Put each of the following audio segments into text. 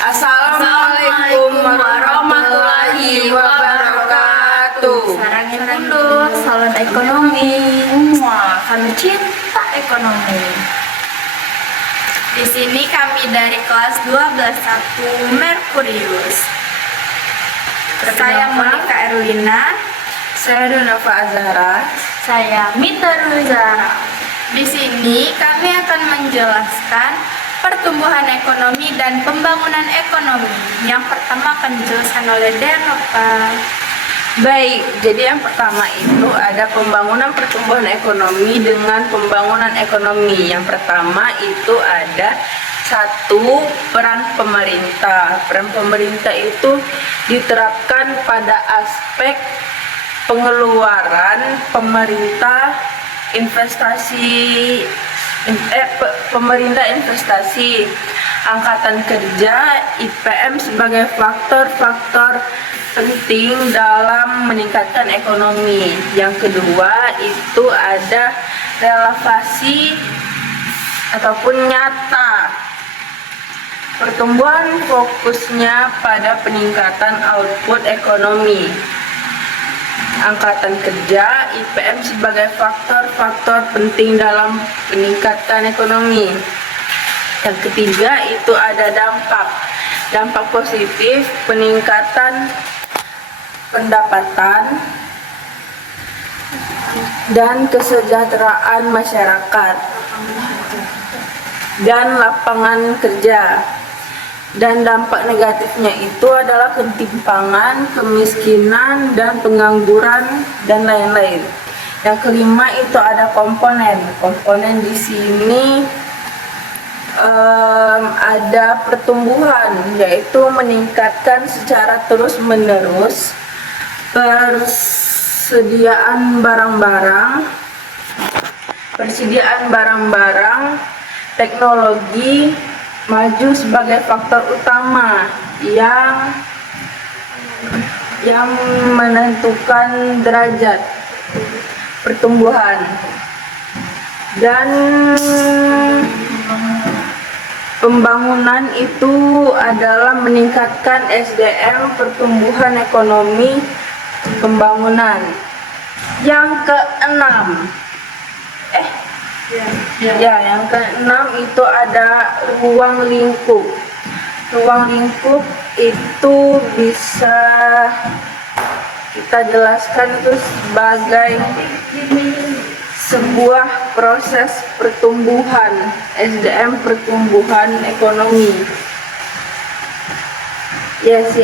Assalamualaikum warahmatullahi wabarakatuh. Sarangin dulu, salam ekonomi. Wah, kami cinta ekonomi. Di sini kami dari kelas 12 1 Merkurius. Saya Monika Erlina. Saya Donafa Azhara. Saya Mita Ruzara. Di sini kami akan menjelaskan pertumbuhan ekonomi dan pembangunan ekonomi. Yang pertama akan dijelaskan oleh Denova. Baik, jadi yang pertama itu ada pembangunan pertumbuhan ekonomi dengan pembangunan ekonomi. Yang pertama itu ada satu, peran pemerintah. Peran pemerintah itu diterapkan pada aspek pengeluaran pemerintah pemerintah investasi, angkatan kerja, IPM sebagai faktor-faktor penting dalam meningkatkan ekonomi. Yang kedua itu ada relevasi ataupun nyata. Pertumbuhan fokusnya pada peningkatan output ekonomi. Angkatan kerja, IPM sebagai faktor-faktor penting dalam peningkatan ekonomi. Yang ketiga itu ada dampak positif, peningkatan pendapatan dan kesejahteraan masyarakat dan lapangan kerja. Dan dampak negatifnya itu adalah ketimpangan, kemiskinan, dan pengangguran, dan lain-lain. Yang kelima itu ada komponen. Komponen di sini ada pertumbuhan, yaitu meningkatkan secara terus-menerus persediaan barang-barang, teknologi maju sebagai faktor utama yang menentukan derajat pertumbuhan. Dan pembangunan itu adalah meningkatkan SDM, pertumbuhan ekonomi, pembangunan. Yang keenam, yang keenam itu ada ruang lingkup. Ruang lingkup itu bisa kita jelaskan itu sebagai sebuah proses pertumbuhan SDM, pertumbuhan ekonomi. Yes.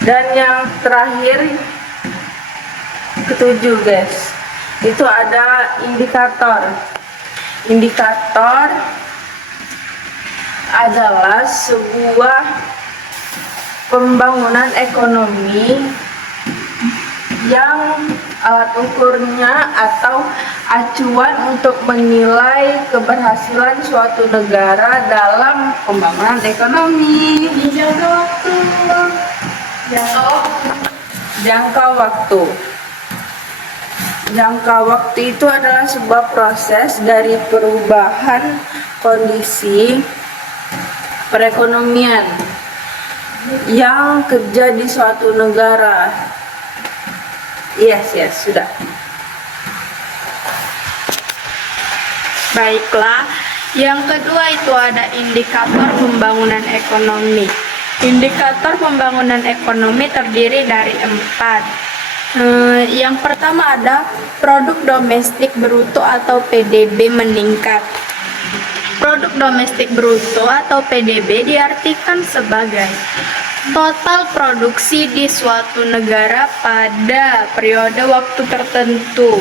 Dan yang terakhir, ketujuh guys, itu ada indikator. Indikator adalah sebuah pembangunan ekonomi yang alat ukurnya atau acuan untuk menilai keberhasilan suatu negara dalam pembangunan ekonomi. Jangka waktu. Jangka waktu itu adalah sebuah proses dari perubahan kondisi perekonomian yang terjadi di suatu negara. Yes, sudah. Baiklah, yang kedua itu ada indikator pembangunan ekonomi. Indikator pembangunan ekonomi terdiri dari 4. Yang pertama ada produk domestik bruto atau PDB meningkat. Produk domestik bruto atau PDB diartikan sebagai total produksi di suatu negara pada periode waktu tertentu.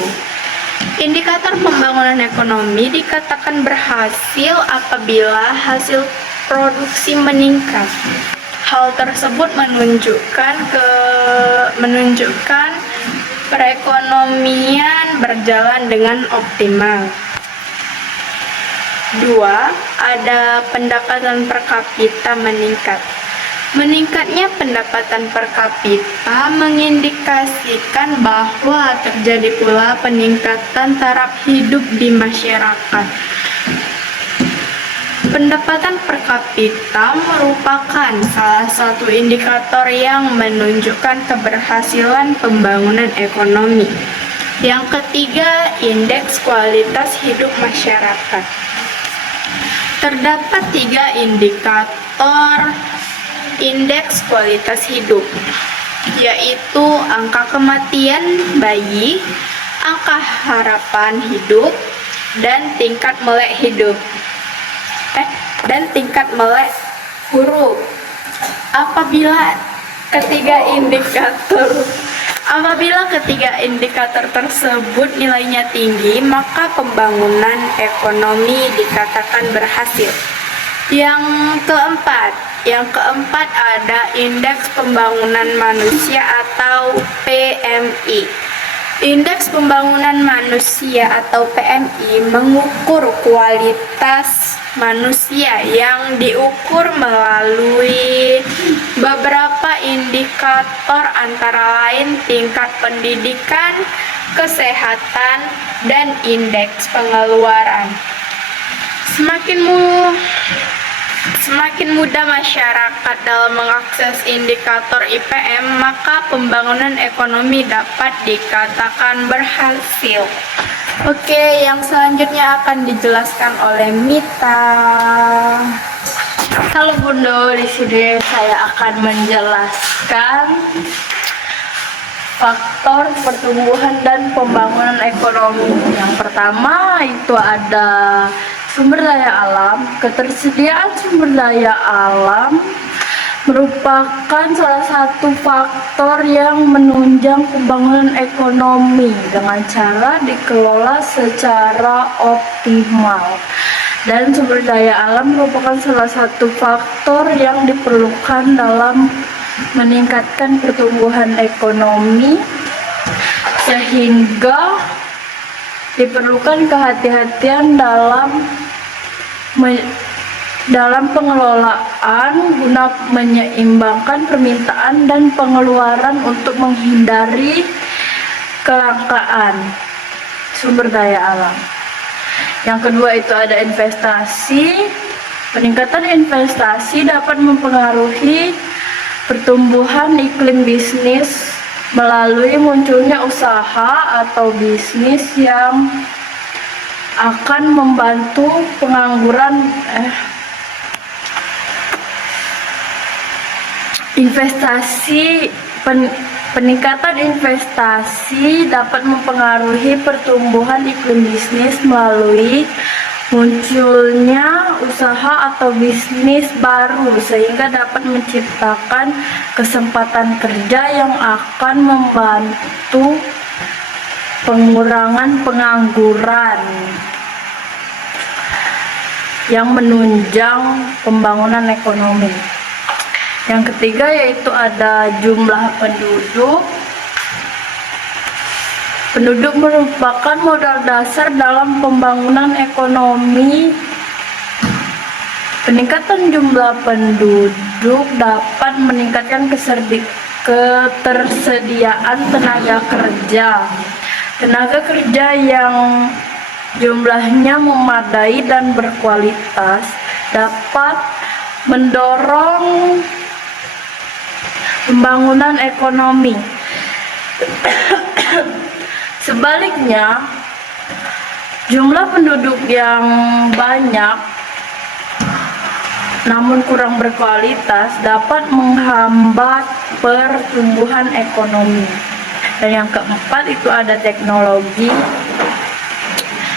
Indikator pembangunan ekonomi dikatakan berhasil apabila hasil produksi meningkat. Hal tersebut menunjukkan perekonomian berjalan dengan optimal. 2. Ada pendapatan per kapita meningkat. Meningkatnya pendapatan per kapita mengindikasikan bahwa terjadi pula peningkatan taraf hidup di masyarakat. Pendapatan per kapita merupakan salah satu indikator yang menunjukkan keberhasilan pembangunan ekonomi. Yang ketiga, indeks kualitas hidup masyarakat. Terdapat 3 indikator indeks kualitas hidup, yaitu angka kematian bayi, angka harapan hidup, dan tingkat melek hidup. Dan tingkat melek huruf. Apabila ketiga indikator tersebut nilainya tinggi, maka pembangunan ekonomi dikatakan berhasil. Yang keempat ada indeks pembangunan manusia atau PMI. Indeks pembangunan manusia atau PMI mengukur kualitas manusia yang diukur melalui beberapa indikator antara lain tingkat pendidikan, kesehatan, dan indeks pengeluaran. Semakin mudah masyarakat dalam mengakses indikator IPM, maka pembangunan ekonomi dapat dikatakan berhasil. Oke, yang selanjutnya akan dijelaskan oleh Mita. Halo Bunda, di sini saya akan menjelaskan faktor pertumbuhan dan pembangunan ekonomi. Yang pertama itu ada sumber daya alam. Ketersediaan sumber daya alam merupakan salah satu faktor yang menunjang pembangunan ekonomi dengan cara dikelola secara optimal. Dan sumber daya alam merupakan salah satu faktor yang diperlukan dalam meningkatkan pertumbuhan ekonomi, sehingga diperlukan kehati-hatian dalam pengelolaan guna menyeimbangkan permintaan dan pengeluaran untuk menghindari kelangkaan sumber daya alam. Yang kedua itu ada investasi. Peningkatan investasi dapat mempengaruhi pertumbuhan iklim bisnis melalui munculnya usaha atau bisnis yang akan membantu peningkatan investasi dapat mempengaruhi pertumbuhan iklim bisnis melalui munculnya usaha atau bisnis baru, sehingga dapat menciptakan kesempatan kerja yang akan membantu pengurangan pengangguran yang menunjang pembangunan ekonomi. Yang ketiga yaitu ada jumlah penduduk. Penduduk merupakan modal dasar dalam pembangunan ekonomi. Peningkatan jumlah penduduk dapat meningkatkan ketersediaan tenaga kerja. Tenaga kerja yang jumlahnya memadai dan berkualitas dapat mendorong pembangunan ekonomi. Sebaliknya, jumlah penduduk yang banyak namun kurang berkualitas dapat menghambat pertumbuhan ekonomi. Dan yang keempat itu ada teknologi.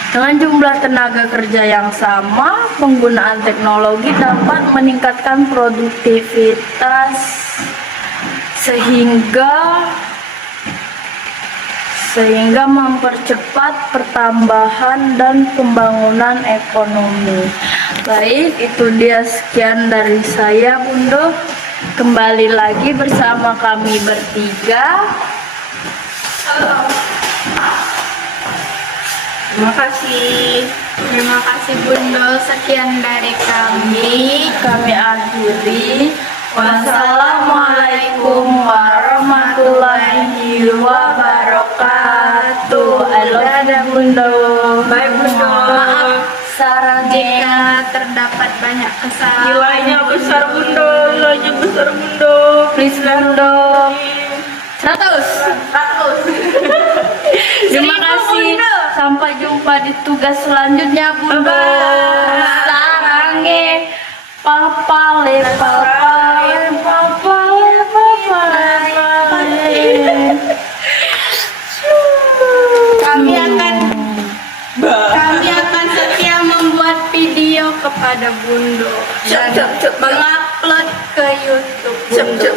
Dengan jumlah tenaga kerja yang sama, penggunaan teknologi dapat meningkatkan produktivitas sehingga mempercepat pertambahan dan pembangunan ekonomi. Baik, itu dia sekian dari saya, Bunda. Kembali lagi bersama kami bertiga. Terima kasih Bunda. Sekian dari kami. Kami akhiri. Wassalamualaikum warahmatullahi wabarakatuh. Dadah Bunda. Bye Bunda. Maaf jika terdapat banyak Nilainya besar Bunda, nilainya besar Bunda. Please Bunda. 100. Terima kasih. Sampai jumpa di tugas selanjutnya Bunda. Sarange papa le papa le papa le papa le. Kami akan setia membuat video kepada Bundo dan mengupload ke YouTube Bundo.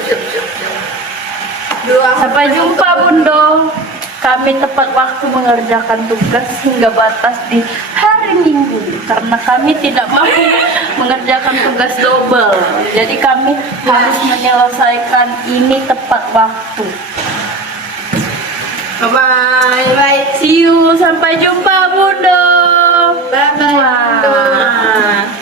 Sampai jumpa Bundo. Kami tepat waktu mengerjakan tugas hingga batas di hari Minggu karena kami tidak mampu mengerjakan tugas double. Jadi kami harus menyelesaikan ini tepat waktu. Bye-bye. See you. Sampai jumpa Bundo. Bye bye Bundo. Ah.